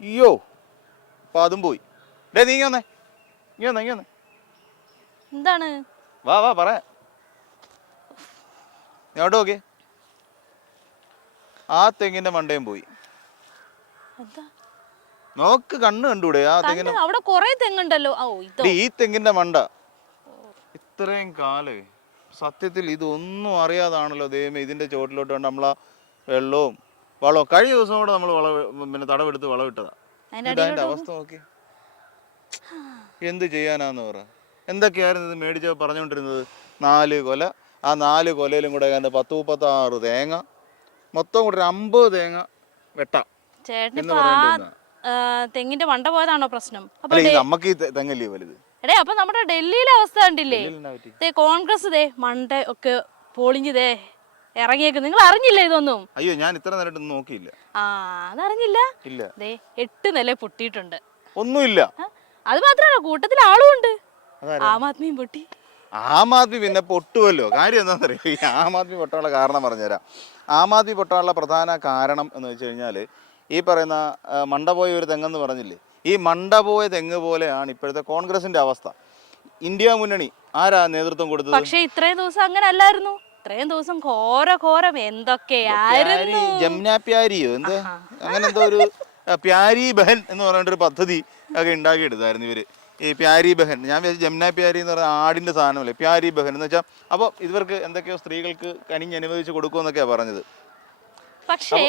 അയ്യോ അപ്പൊ അതും പോയി. ഡേ നീ വന്നേ, നീ വന്നേ. എന്താണ്? വാ വാ പറയാ. എവിടെ നോക്കിയേ? ആ തെങ്ങിന്റെ മണ്ടയും പോയി. നോക്ക്, കണ്ണ് കണ്ടൂടെ ആ തെങ്ങിന്റെ? അവിടെ കൊറേ തെങ്ങുണ്ടല്ലോ. ഈ തെങ്ങിന്റെ മണ്ട ഇത്രയും കാലേ സത്യത്തിൽ ഇതൊന്നും അറിയാതാണല്ലോ ദൈവമേ ഇതിന്റെ ചോട്ടിലോട്ട് കൊണ്ട് നമ്മളാ വെള്ളവും വളവും. കഴിഞ്ഞ ദിവസം കൂടെ നമ്മൾ പിന്നെ തടവെടുത്ത് വളവിട്ടതാ. ഇതതിന്റെ അവസ്ഥ നോക്കി. എന്ത് ചെയ്യാനാന്ന് പറ. എന്തൊക്കെയായിരുന്നു ഇത് മേടിച്ച പറഞ്ഞുകൊണ്ടിരുന്നത്? 4 കൊല. ആ 4 കൊലയിലും കൂടെ 10-36 തേങ്ങ, മൊത്തം കൂടെ 50 തേങ്ങ വെട്ടാം എന്ന് പറഞ്ഞിരുന്ന. തെങ്ങിന്റെ മണ്ട പോയതാണോ പ്രശ്നം? നമുക്ക് ഈ തെങ്ങല്ലേ വലുത്. എടേ, അപ്പൊ നമ്മുടെ ഡൽഹിയിലെ അവസ്ഥ കണ്ടില്ലേ? കോൺഗ്രസ് മണ്ട ഒക്കെ പൊളിഞ്ഞ് ഇറങ്ങിയേക്ക്. നിങ്ങൾ അറിഞ്ഞില്ല ഇതൊന്നും? അയ്യോ, ഞാൻ ഇത്ര നേരമായിട്ടൊന്നും നോക്കിയില്ല. അതറിഞ്ഞില്ല? ഇല്ല. 8 നില പൊട്ടിയിട്ടുണ്ട്. ഒന്നുമില്ല. അത് മാത്രമല്ല, കൂട്ടത്തിൽ ആളും ഉണ്ട്. ആം ആദ്മിയും പൊട്ടി. ആം ആദ്മി പിന്നെ പൊട്ടുമല്ലോ. കാര്യം എന്താണെന്നറിയോ? ഈ ആം ആദ്മി പൊട്ടാനുള്ള കാരണം പറഞ്ഞുതരാം. ആം ആദ്മി പൊട്ടാനുള്ള പ്രധാന കാരണം എന്ന് വെച്ച് കഴിഞ്ഞാൽ ഈ പറയുന്ന മണ്ട പോയ ഒരു തെങ്ങെന്ന് പറഞ്ഞില്ലേ, ഈ മണ്ട പോയ തെങ്ങ് പോലെയാണ് ഇപ്പോഴത്തെ കോൺഗ്രസിന്റെ അവസ്ഥ. ഇന്ത്യ മുന്നണി ആരാ നേതൃത്വം കൊടുത്തത്? പക്ഷെ ഇത്രയും ദിവസം അങ്ങനെ അല്ലായിരുന്നു. ഇത്രയും ദിവസം ഘോരം എന്തൊക്കെയായിരുന്നു. ജമുന പ്യാരിയോ എന്തോ അങ്ങനെ എന്തോ ഒരു പ്യാരി ബഹൻ എന്ന് പറഞ്ഞിട്ടൊരു പദ്ധതി ഒക്കെ ഉണ്ടാക്കിയെടുത്തായിരുന്നു ഇവര്. ഈ പ്യാരി ബഹൻ, ഞാൻ വിചാരിച്ചു ജമുന പ്യാരി എന്ന് പറഞ്ഞ ആടിന്റെ സാധനമല്ലേ പ്യാരി ബഹൻ എന്ന് വെച്ചാൽ. അപ്പോൾ ഇവർക്ക് എന്തൊക്കെയോ സ്ത്രീകൾക്ക് കനിഞ്ഞ് അനുവദിച്ച് കൊടുക്കുമെന്നൊക്കെയാണ് പറഞ്ഞത്. പക്ഷേ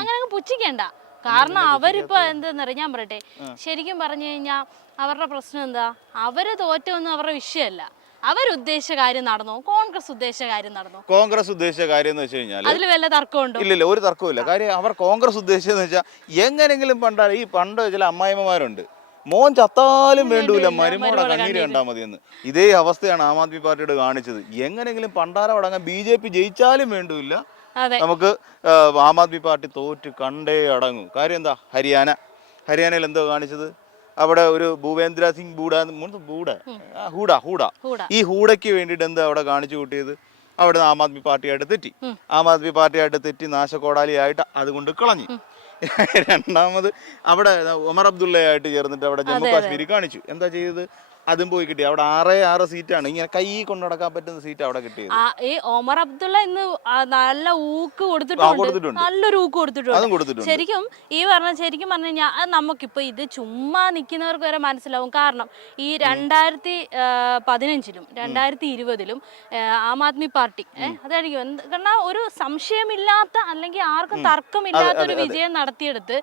അങ്ങനെ പുച്ഛിക്കണ്ട. കാരണം അവരിപ്പോ എന്താന്നറിയാം, ഞാൻ പറയട്ടെ, ശരിക്കും പറഞ്ഞു കഴിഞ്ഞാൽ അവരുടെ പ്രശ്നം എന്താ? അവര് തോറ്റൊന്നും അവരുടെ വിഷയമല്ല. അവരുദ്ദേശിച്ച കാര്യം നടന്നോ? കോൺഗ്രസ് ഉദ്ദേശിച്ച കാര്യം നടന്നോ? കോൺഗ്രസ് ഉദ്ദേശിച്ച കാര്യം എന്ന് വെച്ച് കഴിഞ്ഞാൽ അതിൽ വല്ല തർക്കമുണ്ടോ? ഇല്ലല്ല, ഒരു തർക്കമില്ല. കാര്യം അവർ കോൺഗ്രസ് ഉദ്ദേശിച്ചതെന്ന് വെച്ചാൽ എങ്ങനെങ്കിലും പണ്ട് ചില അമ്മായിമ്മമാരുണ്ട്, മോൻ ചത്താലും വേണ്ടൂല മരുമോടെ കണ്ണീര് കണ്ടാൽ മതിയെന്ന്. ഇതേ അവസ്ഥയാണ് ആം ആദ്മി പാർട്ടിയോട് കാണിച്ചത്. എങ്ങനെങ്കിലും പണ്ടാരം അടങ്ങാൻ BJP ജയിച്ചാലും വേണ്ടൂല്ല, നമുക്ക് ആം ആദ്മി പാർട്ടി തോറ്റ് കണ്ടേ അടങ്ങും. കാര്യം എന്താ? ഹരിയാനയിൽ എന്തോ കാണിച്ചത്? അവിടെ ഒരു ഭൂപേന്ദ്ര സിംഗ് ഹൂഡ ഈ ഹൂഡയ്ക്ക് വേണ്ടിയിട്ട് എന്താ അവിടെ കാണിച്ചു കൂട്ടിയത്? അവിടെ ആം ആദ്മി പാർട്ടിയായിട്ട് തെറ്റി. ആം ആദ്മി പാർട്ടിയായിട്ട് തെറ്റി നാശകോടാലിയായിട്ട് അതുകൊണ്ട് കളഞ്ഞു. രണ്ടാമത് അവിടെ ഒമർ അബ്ദുള്ളയായിട്ട് ചേർന്നിട്ട് അവിടെ ജമ്മു കാശ്മീരിൽ കാണിച്ചു. എന്താ ചെയ്തത്? അതും പോയി കിട്ടി. അവിടെ 6 സീറ്റാണ്, ഇങ്ങനെ കൈ കൊണ്ടു നടക്കാൻ പറ്റുന്ന സീറ്റ് അവിടെ കിട്ടിയത്. ഈ ഒമർ അബ്ദുള്ള ഇന്ന് നല്ല ഊക്ക് കൊടുത്തിട്ടുണ്ട്, നല്ലൊരു ഊക്ക് കൊടുത്തിട്ടുണ്ട്. ശരിക്കും ശരിക്കും പറഞ്ഞു കഴിഞ്ഞാൽ നമുക്കിപ്പോ ഇത് ചുമ്മാ നിൽക്കുന്നവർക്ക് വരെ മനസ്സിലാവും. കാരണം ഈ 2015-ലും 2020-ലും ആം ആദ്മി പാർട്ടി അതായിരിക്കും, കാരണം ഒരു സംശയമില്ലാത്ത അല്ലെങ്കിൽ ആർക്കും തർക്കമില്ലാത്ത ഒരു വിജയം നടത്തിയെടുത്ത്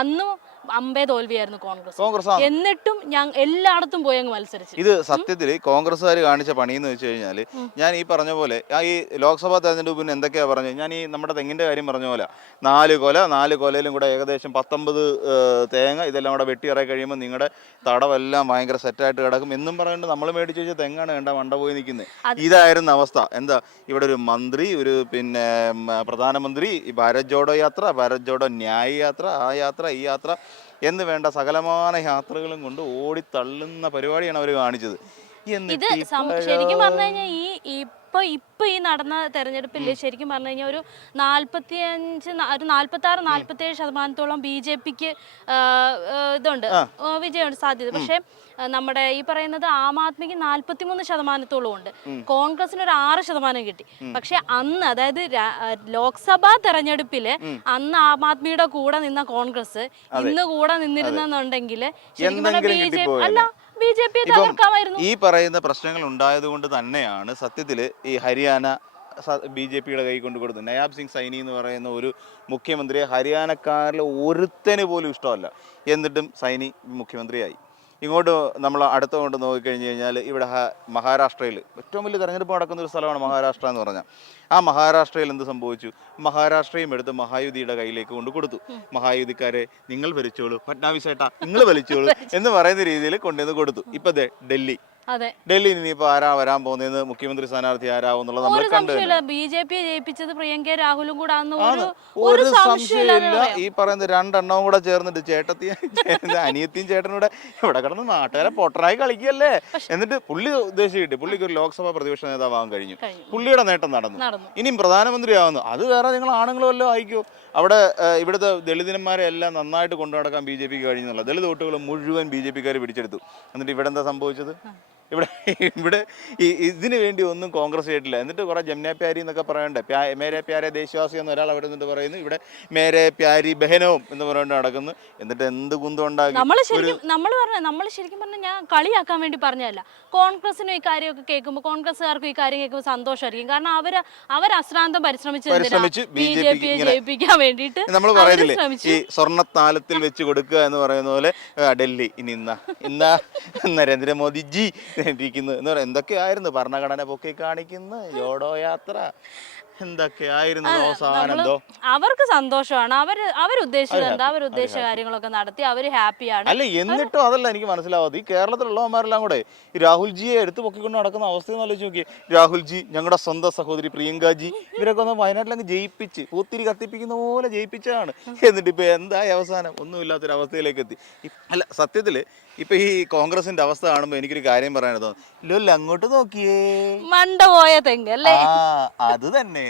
അന്നും അമ്പേ തോൽവിയായിരുന്നു കോൺഗ്രസ്. എന്നിട്ടും എല്ലായിടത്തും പോയി അങ്ങ് മത്സരിച്ചു. ഇത് സത്യത്തിൽ കോൺഗ്രസ്സുകാർ കാണിച്ച പണിയെന്ന് വെച്ച് കഴിഞ്ഞാൽ, ഞാൻ ഈ പറഞ്ഞ പോലെ ഈ ലോക്സഭാ തെരഞ്ഞെടുപ്പിന് എന്തൊക്കെയാ പറഞ്ഞത്, ഞാൻ ഈ നമ്മുടെ തെങ്ങിന്റെ കാര്യം പറഞ്ഞ പോലെ 4 കൊലയിലും കൂടെ ഏകദേശം 19 തേങ്ങ ഇതെല്ലാം കൂടെ വെട്ടി ഇറക്കി കഴിയുമ്പോൾ നിങ്ങളുടെ തടവെല്ലാം ഭയങ്കര സെറ്റായിട്ട് കിടക്കും എന്നും പറഞ്ഞിട്ട് നമ്മൾ മേടിച്ച് വെച്ച തെങ്ങാണ് കണ്ട മണ്ട പോയി നിൽക്കുന്നത്. ഇതായിരുന്നു അവസ്ഥ. എന്താ ഇവിടെ ഒരു മന്ത്രി, ഒരു പിന്നെ പ്രധാനമന്ത്രി, ഭാരത് ജോഡോ യാത്ര, ഭാരത് ജോഡോ ന്യായ യാത്ര, ആ യാത്ര ഈ യാത്ര എന്ന് വേണ്ട സകലമാന യാത്രകളും കൊണ്ട് ഓടിത്തള്ളുന്ന പരിപാടിയാണ് അവർ കാണിച്ചത്. ഇത് ശരിക്കും പറഞ്ഞു കഴിഞ്ഞാൽ ഇപ്പൊ ഈ നടന്ന തെരഞ്ഞെടുപ്പിൽ ശരിക്കും പറഞ്ഞു കഴിഞ്ഞാൽ ഒരു 46-47% BJPക്ക് ഇതുണ്ട്, വിജയമുണ്ട്, സാധ്യത. പക്ഷെ നമ്മുടെ ഈ പറയുന്നത് ആം ആദ്മിക്ക് 43% ഉണ്ട്, കോൺഗ്രസിന് ഒരു 6% കിട്ടി. പക്ഷെ അന്ന്, അതായത് ലോക്സഭാ തെരഞ്ഞെടുപ്പില് അന്ന് ആം ആദ്മിയുടെ കൂടെ നിന്ന കോൺഗ്രസ് ഇന്ന് കൂടെ നിന്നിരുന്നെന്നുണ്ടെങ്കിൽ ശരിക്കും പറഞ്ഞാൽ BJP തകർക്കാമായിരുന്നു. ഈ പറയുന്ന പ്രശ്നങ്ങൾ ഉണ്ടായത് കൊണ്ട് തന്നെയാണ് സത്യത്തില് ഈ ഹരിയാന BJPയുടെ കൈ കൊണ്ട് കൊടുത്തു. നയാബ് സിംഗ് സൈനി എന്ന് പറയുന്ന ഒരു മുഖ്യമന്ത്രിയെ ഹരിയാനക്കാരിൽ ഒരുത്തന് പോലും ഇഷ്ടമല്ല, എന്നിട്ടും സൈനി മുഖ്യമന്ത്രിയായി. ഇങ്ങോട്ട് നമ്മൾ അടുത്തുകൊണ്ട് നോക്കിക്കഴിഞ്ഞ് കഴിഞ്ഞാൽ ഇവിടെ മഹാരാഷ്ട്രയിൽ ഏറ്റവും വലിയ തെരഞ്ഞെടുപ്പ് നടക്കുന്ന ഒരു സ്ഥലമാണ് മഹാരാഷ്ട്ര എന്ന് പറഞ്ഞാൽ. ആ മഹാരാഷ്ട്രയിൽ എന്ത് സംഭവിച്ചു? മഹാരാഷ്ട്രയും എടുത്ത് മഹായുതിയുടെ കയ്യിലേക്ക് കൊണ്ട് കൊടുത്തു. മഹായുതിക്കാരെ നിങ്ങൾ ഭരിച്ചോളൂ, ഫഡ്നാവിസ് ഏട്ടാ നിങ്ങൾ ഭരിച്ചോളൂ എന്ന് പറയുന്ന രീതിയിൽ കൊണ്ടുവന്ന് കൊടുത്തു. ഇപ്പൊ ഡൽഹിയിൽ ഇനിയിപ്പോ ആരാ വരാൻ പോകുന്നത്, മുഖ്യമന്ത്രി സ്ഥാനാർത്ഥി ആരാവുന്നുള്ളത് നമ്മൾ കണ്ടു. BJP ജയിപ്പിച്ചത് പ്രിയങ്ക രാഹുലും കൂടെ ഒരു സംശയമില്ല. ഈ പറയുന്ന 2 എണ്ണവും കൂടെ ചേർന്നിട്ട് അനിയത്തിയും ചേട്ടനും കൂടെ ഇവിടെ കിടന്ന് നാട്ടുകാരെ പൊട്ടറായി കളിക്കുകയല്ലേ. എന്നിട്ട് പുള്ളി ഉദ്ദേശിച്ച് കിട്ടി, പുള്ളിക്ക് ഒരു ലോക്സഭാ പ്രതിപക്ഷ നേതാവാൻ കഴിഞ്ഞു, പുള്ളിയുടെ നേട്ടം നടന്നു. ഇനിയും പ്രധാനമന്ത്രി ആവുന്നു, അത് വേറെ നിങ്ങൾ ആണുങ്ങളും വല്ലതും ആയിക്കോ. അവിടെ ഇവിടുത്തെ ദളിതന്മാരെ എല്ലാം നന്നായിട്ട് കൊണ്ടു നടക്കാൻ BJP ക്ക് കഴിഞ്ഞെന്നുള്ള ദളിത് വോട്ടുകൾ മുഴുവൻ BJP-ക്കാർ പിടിച്ചെടുത്തു. എന്നിട്ട് ഇവിടെ എന്താ സംഭവിച്ചത്? ഇവിടെ ഇവിടെ ഇതിന് വേണ്ടി ഒന്നും കോൺഗ്രസ് ചെയ്തിട്ടില്ല. എന്നിട്ട് കുറെ ജമുന പ്യാരി എന്നൊക്കെ പറയണ്ടേ, മേരെ പ്യാരെ ദേശവാസി എന്ന് ഒരാൾ അവിടെ നിന്നിട്ട് പറയുന്നു, ഇവിടെ മേരെ പ്യാരി ബഹനവും എന്ന് പറഞ്ഞുകൊണ്ട് നടക്കുന്നു. എന്നിട്ട് എന്ത് കുന്തം ഉണ്ടാക്കി. നമ്മൾ ശരിക്കും പറഞ്ഞാൽ ഞാൻ കളിയാക്കാൻ വേണ്ടി പറഞ്ഞതല്ല. കോൺഗ്രസിനും ഈ കാര്യമൊക്കെ കേൾക്കുമ്പോൾ, കോൺഗ്രസ്സുകാർക്കും ഈ കാര്യം കേൾക്കുമ്പോൾ സന്തോഷമായിരിക്കും. കാരണം അവർ അശ്രാന്തം പരിശ്രമിച്ച് BJP-യെ ജയിപ്പിക്കാൻ വേണ്ടിയിട്ട് നമ്മൾ പറയുന്നില്ലേ, ഈ സ്വർണ്ണത്താലത്തിൽ വെച്ച് കൊടുക്കുക എന്ന് പറയുന്ന പോലെ ഡൽഹി ഇനി ഇന്ന നരേന്ദ്രമോദിജി ഇരിക്കുന്നത് എന്ന് പറയാം. എന്തൊക്കെയായിരുന്നു ഭരണഘടന പൊക്കി കാണിക്കുന്നു, ജോഡോ യാത്ര, എന്തൊക്കെയായിരുന്നു അവസാനം. അവർക്ക് സന്തോഷമാണ്, അവർ ഉദ്ദേശിച്ചത് എന്താ, അവർ ഉദ്ദേശിച്ച കാര്യങ്ങളൊക്കെ നടത്തി അവർ ഹാപ്പിയാണ്. അല്ല, എന്നിട്ടും അതല്ല എനിക്ക് മനസ്സിലാവാതെ, ഈ കേരളത്തിലുള്ളവന്മാരെല്ലാം കൂടെ ഈ രാഹുൽജിയെ എടുത്തു പൊക്കിക്കൊണ്ട് നടക്കുന്ന അവസ്ഥയെന്ന് ആലോചിച്ച് നോക്കിയേ. രാഹുൽജി, ഞങ്ങളുടെ സ്വന്തം സഹോദരി പ്രിയങ്കാജി, ഇവരൊക്കെ ഒന്ന് വയനാട്ടിലങ്ങ് ജയിപ്പിച്ച് പൂത്തിരി കത്തിപ്പിക്കുന്ന പോലെ ജയിപ്പിച്ചതാണ്. എന്നിട്ട് ഇപ്പൊ എന്തായി അവസാനം? ഒന്നുമില്ലാത്തൊരവസ്ഥയിലേക്ക് എത്തി. അല്ല, സത്യത്തില് ഇപ്പൊ ഈ കോൺഗ്രസിന്റെ അവസ്ഥ കാണുമ്പോ എനിക്കൊരു കാര്യം പറയാൻ തോന്നുന്നു. അങ്ങോട്ട് നോക്കിയേ, മണ്ട പോയ തെങ്ങല്ലേ. അത് തന്നെ.